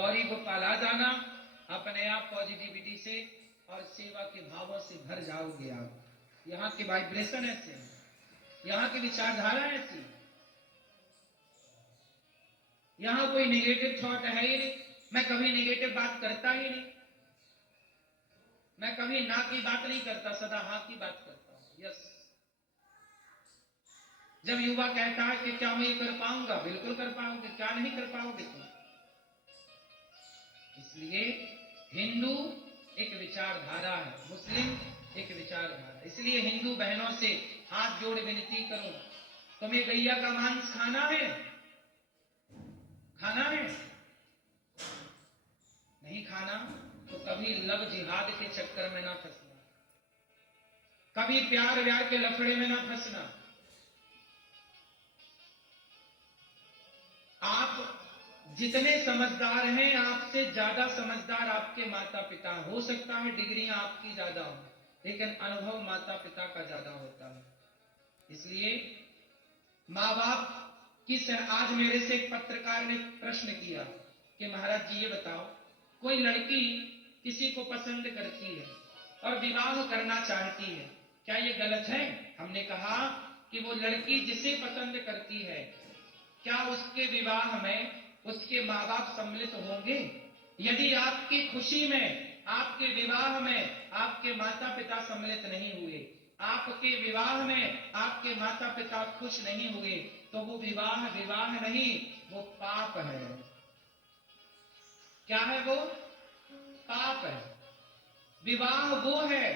गौरी को पाला जाना, अपने आप पॉजिटिविटी से और सेवा के भावों से भर जाओगे आप। यहाँ की वाइब्रेशन ऐसे है, यहाँ की विचारधारा ऐसी, यहाँ कोई नेगेटिव थॉट है ही नहीं। मैं कभी नेगेटिव बात करता ही नहीं, मैं कभी ना की बात नहीं करता, सदा हाँ की बात करता हूं। यस, जब युवा कहता है कि क्या मैं ये कर पाऊंगा, बिल्कुल कर पाओगे, क्या नहीं कर पाओगे तुम। इसलिए हिंदू एक विचारधारा है, मुस्लिम एक विचारधारा। इसलिए हिंदू बहनों से हाथ जोड़ विनती करो, तुम्हें गैया का मांस खाना है, खाना है, नहीं खाना तो कभी लव जिहाद के चक्कर में ना फंसना, कभी प्यार व्यार के लफड़े में ना फंसना। आप जितने समझदार हैं, आपसे ज्यादा समझदार आपके माता पिता। हो सकता है डिग्रियां आपकी ज्यादा हो, लेकिन अनुभव माता पिता का ज्यादा होता है। इसलिए माँ बाप की आज मेरे से एक पत्रकार ने प्रश्न किया कि महाराज जी ये बताओ, कोई लड़की किसी को पसंद करती है और विवाह करना चाहती है, क्या ये गलत है? हमने कहा कि वो लड़की जिसे पसंद करती है, क्या उसके विवाह में उसके माँ बाप सम्मिलित होंगे? यदि आपकी खुशी में, आपके विवाह में आपके माता पिता सम्मिलित नहीं हुए, आपके विवाह में आपके माता पिता खुश नहीं हुए, तो वो विवाह विवाह नहीं, वो पाप है। क्या है वो? पाप है। विवाह वो है,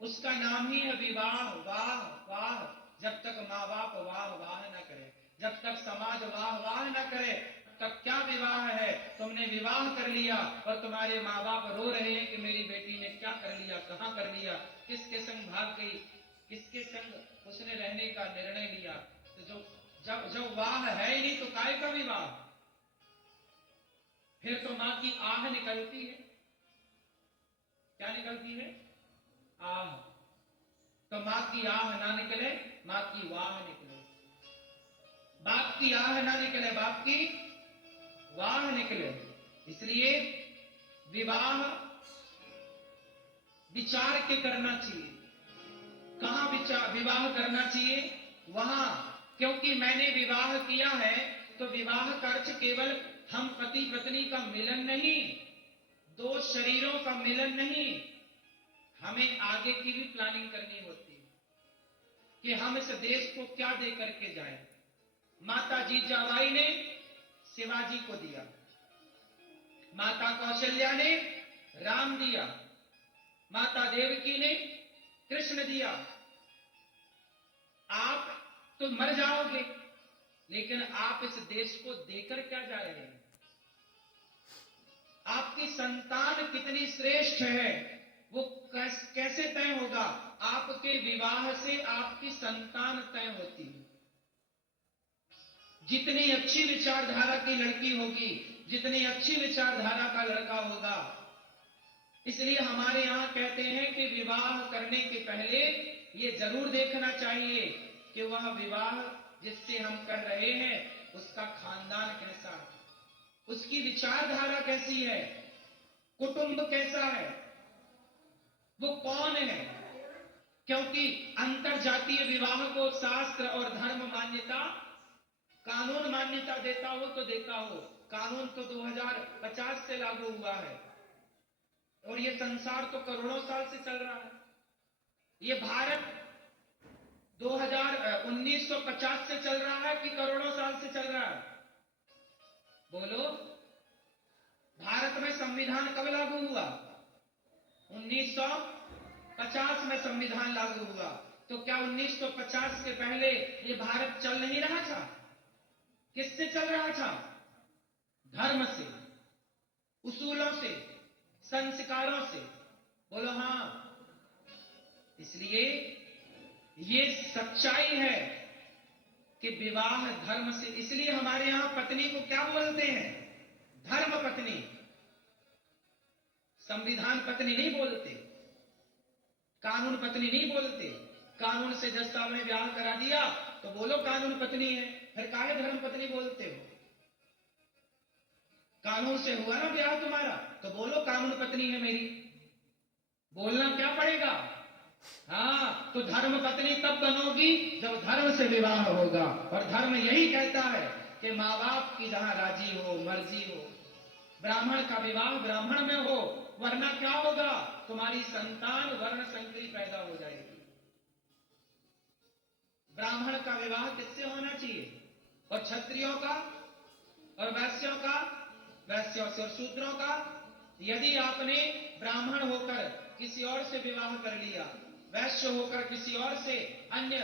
उसका नाम ही है विवाह। वाह वाह, जब तक माँ बाप वाह वाह न करे, जब तक समाज वाह वाह न करे, तब क्या विवाह है? तुमने विवाह कर लिया और तुम्हारे माँ बाप रो रहे हैं कि मेरी बेटी ने क्या कर लिया, कहां कर लिया, किसके संग भाग गई, किसके संग उसने रहने का निर्णय लिया। तो जब वाह है ही नहीं तो काय का विवाह? फिर तो मां की आह निकलती है। क्या निकलती है? आह। तो मां की आह ना निकले, मां की वाह निकले। बाप की आह ना निकले, बाप की वाह निकले। इसलिए विवाह विचार के करना चाहिए। कहां विवाह करना चाहिए? वहां, क्योंकि मैंने विवाह किया है तो विवाह का अर्थ केवल हम पति पत्नी का मिलन नहीं, दो शरीरों का मिलन नहीं, हमें आगे की भी प्लानिंग करनी होती है कि हम इस देश को क्या दे करके जाएं। माता जीजाबाई ने शिवाजी को दिया, माता कौशल्या ने राम दिया, माता देवकी ने कृष्ण दिया। आप तो मर जाओगे, लेकिन आप इस देश को देकर क्या जा रहे हैं? आपकी संतान कितनी श्रेष्ठ है वो कैसे तय होगा? आपके विवाह से आपकी संतान तय होती है। जितनी अच्छी विचारधारा की लड़की होगी, जितनी अच्छी विचारधारा का लड़का होगा। इसलिए हमारे यहां कहते हैं कि विवाह करने के पहले ये जरूर देखना चाहिए कि वह विवाह जिससे हम कर रहे हैं उसका खानदान कैसा है, उसकी विचारधारा कैसी है, कुटुंब कैसा है, वो कौन है। क्योंकि अंतरजातीय विवाह को शास्त्र और धर्म मान्यता, कानून मान्यता देता हो तो देता हो। कानून तो 2050 से लागू हुआ है और ये संसार तो करोड़ों साल से चल रहा है। ये भारत 1950 से चल रहा है कि करोड़ों साल से चल रहा है? बोलो। भारत में संविधान कब लागू हुआ? 1950 में संविधान लागू हुआ। तो क्या 1950 के पहले ये भारत चल नहीं रहा था? किससे चल रहा था? धर्म से, उसूलों से, संस्कारों से। बोलो हां। इसलिए ये सच्चाई है कि विवाह धर्म से। इसलिए हमारे यहां पत्नी को क्या बोलते हैं? धर्म पत्नी, संविधान पत्नी नहीं बोलते, कानून पत्नी नहीं बोलते। कानून से 10 साल में ब्याह करा दिया तो बोलो कानून पत्नी है, फिर काहे धर्म पत्नी बोलते हो? कानून से हुआ ना ब्याह तुम्हारा, तो बोलो कानून पत्नी है मेरी, बोलना क्या पड़ेगा। हाँ, तो धर्म पत्नी तब बनोगी जब धर्म से विवाह होगा, और धर्म यही कहता है कि माँ बाप की जहां राजी हो, मर्जी हो, ब्राह्मण का विवाह ब्राह्मण में हो, वरना क्या होगा, तुम्हारी संतान वर्ण संकरी पैदा हो जाएगी। ब्राह्मण का विवाह किससे होना चाहिए, और क्षत्रियों का, और वैश्यों का, वैश्यों से और शूद्रों का। यदि आपने ब्राह्मण होकर किसी और से विवाह कर लिया, वैश्य होकर किसी और से, अन्य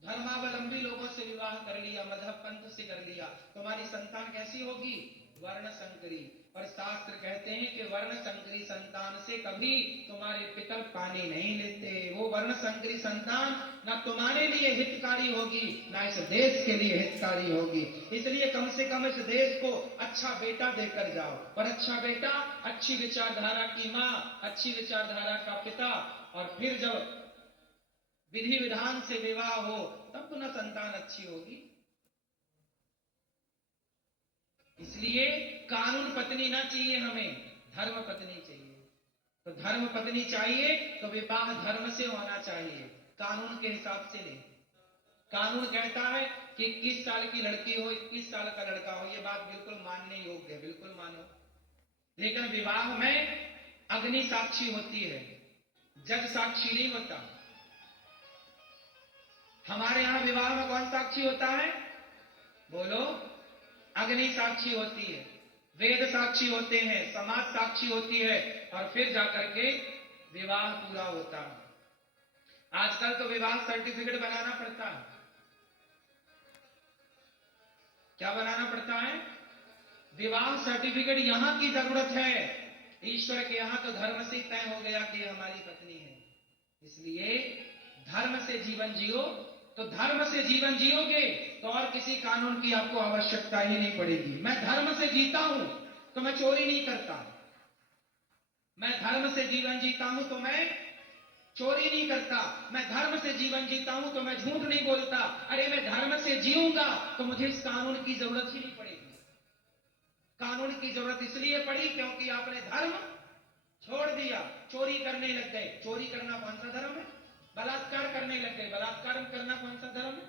धर्मावलंबी लोगों से विवाह कर लिया, मधुप पंथ से कर लिया, तुम्हारी संतान कैसी होगी, वर्ण संकरी। और शास्त्र कहते हैं कि वर्ण संकरी संतान से कभी तुम्हारे पितर पानी नहीं लेते। वो वर्ण संकरी संतान ना तुम्हारे लिए हितकारी होगी, ना इस देश के लिए हितकारी होगी। इसलिए कम से कम इस देश को अच्छा बेटा देकर जाओ, और अच्छा बेटा अच्छी विचारधारा की माँ, अच्छी विचारधारा का पिता, और फिर जब विधि विधान से विवाह हो तब पुनः संतान अच्छी होगी। इसलिए कानून पत्नी ना चाहिए हमें, धर्म पत्नी चाहिए। तो धर्म पत्नी चाहिए तो विवाह धर्म से होना चाहिए, कानून के हिसाब से नहीं। कानून कहता है कि 21 साल की लड़की हो, 21 साल का लड़का हो, ये बात बिल्कुल मानने योग्य है, बिल्कुल मानो। लेकिन विवाह में अग्नि साक्षी होती है, जग साक्षी नहीं होता। हमारे यहां विवाह में कौन साक्षी होता है, बोलो, अग्नि साक्षी होती है, वेद साक्षी होते हैं, समाज साक्षी होती है, और फिर जाकर के विवाह पूरा होता है। आजकल तो विवाह सर्टिफिकेट बनाना पड़ता है। क्या बनाना पड़ता है, विवाह सर्टिफिकेट। यहां की जरूरत है, ईश्वर के यहां तो धर्म से तय हो गया कि हमारी पत्नी है। इसलिए धर्म से जीवन जियो, तो धर्म से जीवन जियोगे तो और किसी कानून की आपको आवश्यकता ही नहीं पड़ेगी। मैं धर्म से जीता हूं तो मैं चोरी नहीं करता, मैं धर्म से जीवन जीता हूं तो मैं चोरी नहीं करता, मैं धर्म से जीवन जीता हूं तो मैं झूठ नहीं बोलता। अरे मैं धर्म से जीऊंगा तो मुझे इस कानून की जरूरत ही नहीं पड़ेगी। कानून की जरूरत इसलिए पड़ी क्योंकि आपने धर्म छोड़ दिया, चोरी करने लग गए। चोरी करना कौन सा धर्म है, बलात्कार करने लग गए, बलात्कार करना कौन सा धर्म है,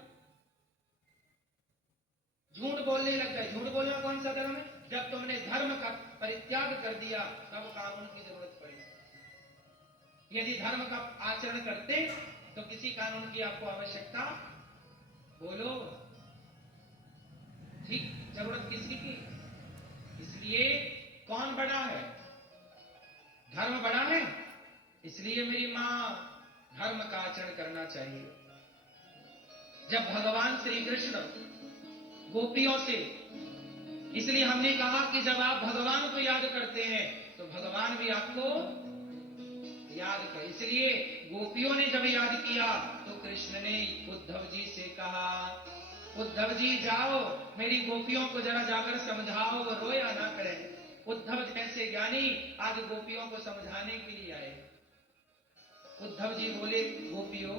झूठ बोलने लग गए, झूठ बोलना कौन सा धर्म है। जब तुमने धर्म का परित्याग कर दिया तब कानून की जरूरत पड़ी। यदि धर्म का आचरण करते तो किसी कानून की आपको आवश्यकता, बोलो, ठीक, जरूरत किसकी थी। इसलिए कौन बड़ा है, धर्म बड़ा है। इसलिए मेरी मां, धर्म का आचरण करना चाहिए। जब भगवान श्री कृष्ण गोपियों से, इसलिए हमने कहा कि जब आप भगवान को याद करते हैं तो भगवान भी आपको याद कर। इसलिए गोपियों ने जब याद किया तो कृष्ण ने उद्धव जी से कहा, उद्धव जी जाओ मेरी गोपियों को जरा जाकर समझाओ, वो रोया ना करें। उद्धव जैसे ज्ञानी आज गोपियों को समझाने के लिए आए। उद्धव जी बोले, गोपियों,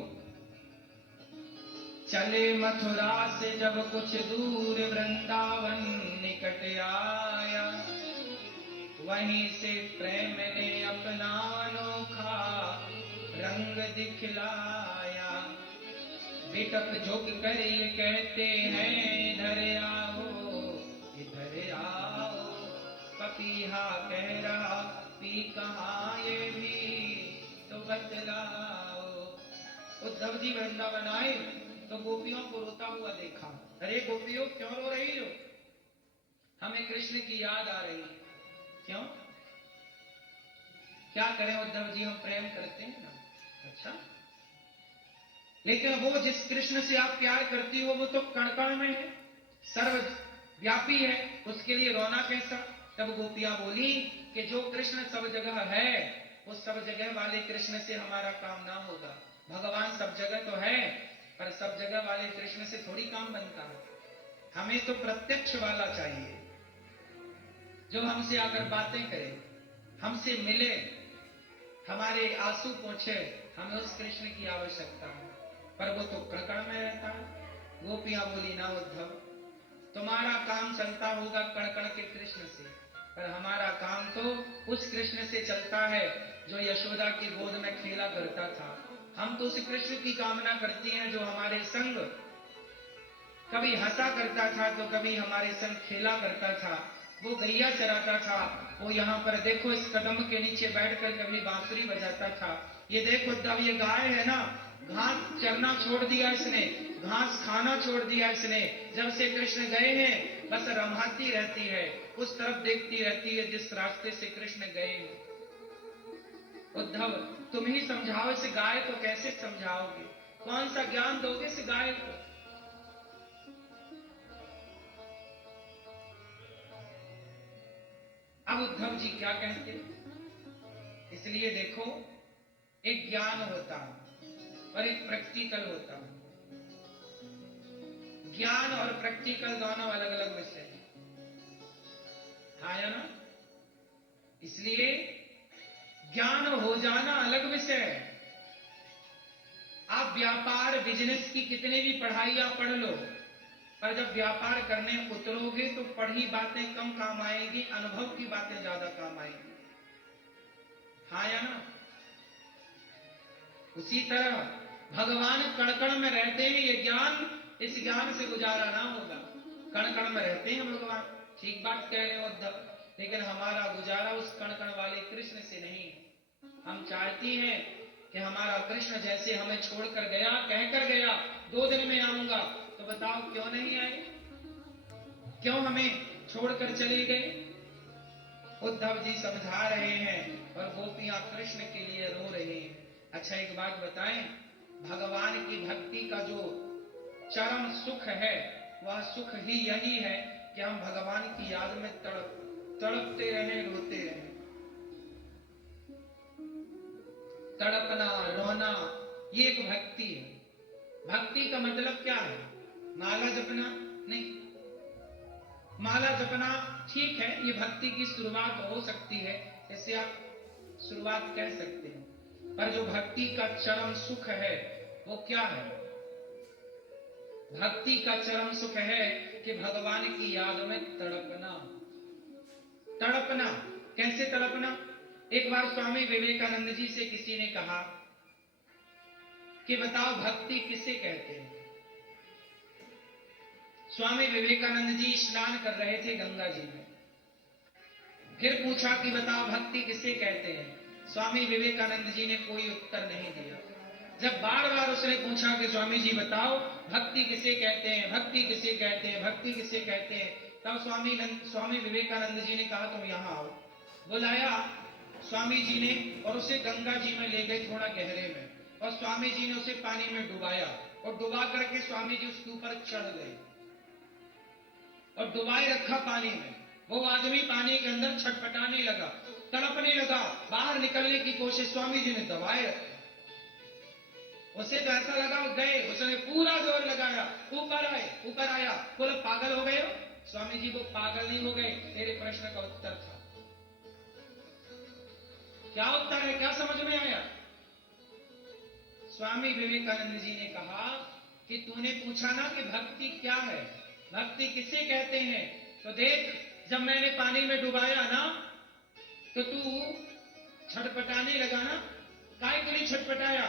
चले मथुरा से जब कुछ दूर वृंदावन निकट आया, वहीं से प्रेम ने अपना अनोखा रंग दिखलाया। बिटप झुक कर ये कहते हैं, इधर आओ, इधर आओ। पपीहा कह रहा, पी कहाँ ये भी तो बतलाओ। उद्धव जी वृंदावन आए तो गोपियों को रोता हुआ देखा। अरे गोपियों, क्यों रो रही हो, हमें कृष्ण की याद आ रही। क्यों, क्या करें उद्धव जी, हम प्रेम करते हैं ना। अच्छा, लेकिन वो जिस कृष्ण से आप प्यार करती हो वो तो कण कण में है, सर्वव्यापी है, उसके लिए रोना कैसा। तब गोपियां बोली कि जो कृष्ण सब जगह है, उस सब जगह वाले कृष्ण से हमारा काम ना होगा। भगवान सब जगह तो है, पर सब जगह वाले कृष्ण से थोड़ी काम बनता है। हमें तो प्रत्यक्ष वाला चाहिए, जो हमसे आकर बातें करे, हमसे मिले, हमारे आंसू पोंछे। हमें उस कृष्ण की आवश्यकता है, पर वो तो कण में रहता है। गोपियां बोली, ना उद्धव, तुम्हारा काम चलता होगा कण कण के कृष्ण से, पर हमारा काम तो उस कृष्ण से चलता है जो यशोदा की गोद में खेला करता था। हम तो उस कृष्ण की कामना करते हैं जो हमारे संग कभी हंसा करता था तो कभी हमारे संग खेला करता था, वो गैया चराता था, वो यहाँ पर देखो इस कदम के नीचे बैठकर कभी बांसुरी बजाता था। ये देखो तब ये गाय है ना, घास चरना छोड़ दिया इसने, घास खाना छोड़ दिया इसने, जब से कृष्ण गए हैं बस रमाती रहती है, उस तरफ देखती रहती है जिस रास्ते से कृष्ण गए हैं। उद्धव तुम ही समझाओ इस गाय को, कैसे समझाओगे, कौन सा ज्ञान दोगे इस गाय को? अब उद्धव जी क्या कहते हैं? इसलिए देखो, एक ज्ञान होता है और एक प्रैक्टिकल होता है। ज्ञान और प्रैक्टिकल दोनों अलग अलग विषय हैं, हाँ या ना? इसलिए ज्ञान हो जाना अलग विषय है। आप व्यापार बिजनेस की कितनी भी पढ़ाई आप पढ़ लो, पर जब व्यापार करने उतरोगे तो पढ़ी बातें कम काम आएंगी, अनुभव की बातें ज्यादा काम आएंगी, हाँ या ना? उसी तरह भगवान कण कण में रहते हैं, ये ज्ञान, इस ज्ञान से गुजारा ना होगा। कण कण में रहते हैं भगवान, ठीक बात कह रहे हो उद्धव, लेकिन हमारा गुजारा उस कण कण वाले कृष्ण से नहीं है। हम चाहती हैं कि हमारा कृष्ण जैसे हमें छोड़कर गया, कहकर गया 2 दिन में आऊंगा, तो बताओ क्यों नहीं आए, क्यों हमें छोड़कर चले गए? उद्धव जी समझा रहे हैं और गोपियां कृष्ण के लिए रो रहे हैं। अच्छा एक बात बताएं, भगवान की भक्ति का जो चरम सुख है, वह सुख ही यही है कि हम भगवान की याद में तड़पते रहें, रोते रहें। तड़पना, रोना, ये एक भक्ति है। भक्ति का मतलब क्या है? माला जपना नहीं। माला जपना ठीक है, ये भक्ति की शुरुआत हो सकती है, इसे आप शुरुआत कह सकते हैं, पर जो भक्ति का चरम सुख है वो क्या है? भक्ति का चरम सुख है कि भगवान की याद में तड़पना। तड़पना कैसे तड़पना? एक बार स्वामी विवेकानंद जी से किसी ने कहा कि बताओ भक्ति किसे कहते हैं? स्वामी विवेकानंद जी स्नान कर रहे थे गंगा जी में, फिर पूछा कि बताओ भक्ति किसे कहते हैं? स्वामी विवेकानंद जी ने कोई उत्तर नहीं दिया। जब बार बार उसने पूछा कि स्वामी जी बताओ भक्ति किसे कहते हैं, भक्ति किसे कहते हैं, भक्ति किसे कहते हैं, तब स्वामी विवेकानंद जी ने कहा तुम यहां आओ। बुलाया स्वामी जी ने और उसे गंगा जी में ले गए थोड़ा गहरे में, और स्वामी जी ने उसे पानी में डुबाया और डुबा करके स्वामी जी उसके ऊपर चढ़ गए और डुबाए रखा पानी में। वो आदमी पानी के अंदर छटपटाने लगा, तड़पने लगा, बाहर निकलने की कोशिश, स्वामी जी ने दबाए रखा। उसे तो ऐसा लगा वो गए, उसने पूरा जोर लगाया, ऊपर आया, बोले पागल हो गए हो? स्वामी जी वो पागल नहीं हो गए, तेरे प्रश्न का उत्तर था। क्या उत्तर है, क्या समझ में आया? स्वामी विवेकानंद जी ने कहा कि तूने पूछा ना कि भक्ति क्या है, भक्ति किसे कहते हैं, तो देख जब मैंने पानी में डुबाया ना तो तू छटपटाने लगा ना, काय के लिए छटपटाया?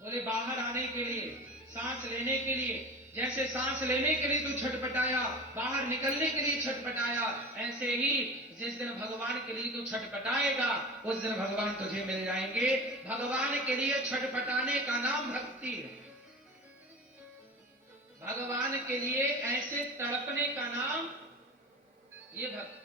बोले बाहर आने के लिए, सांस लेने के लिए। जैसे सांस लेने के लिए तू छटपटाया, बाहर निकलने के लिए छटपटाया, ऐसे ही जिस दिन भगवान के लिए तू छटपटाएगा उस दिन भगवान तुझे मिल जाएंगे। भगवान के लिए छटपटाने का नाम भक्ति है। भगवान के लिए ऐसे तड़पने का नाम ये भक्ति।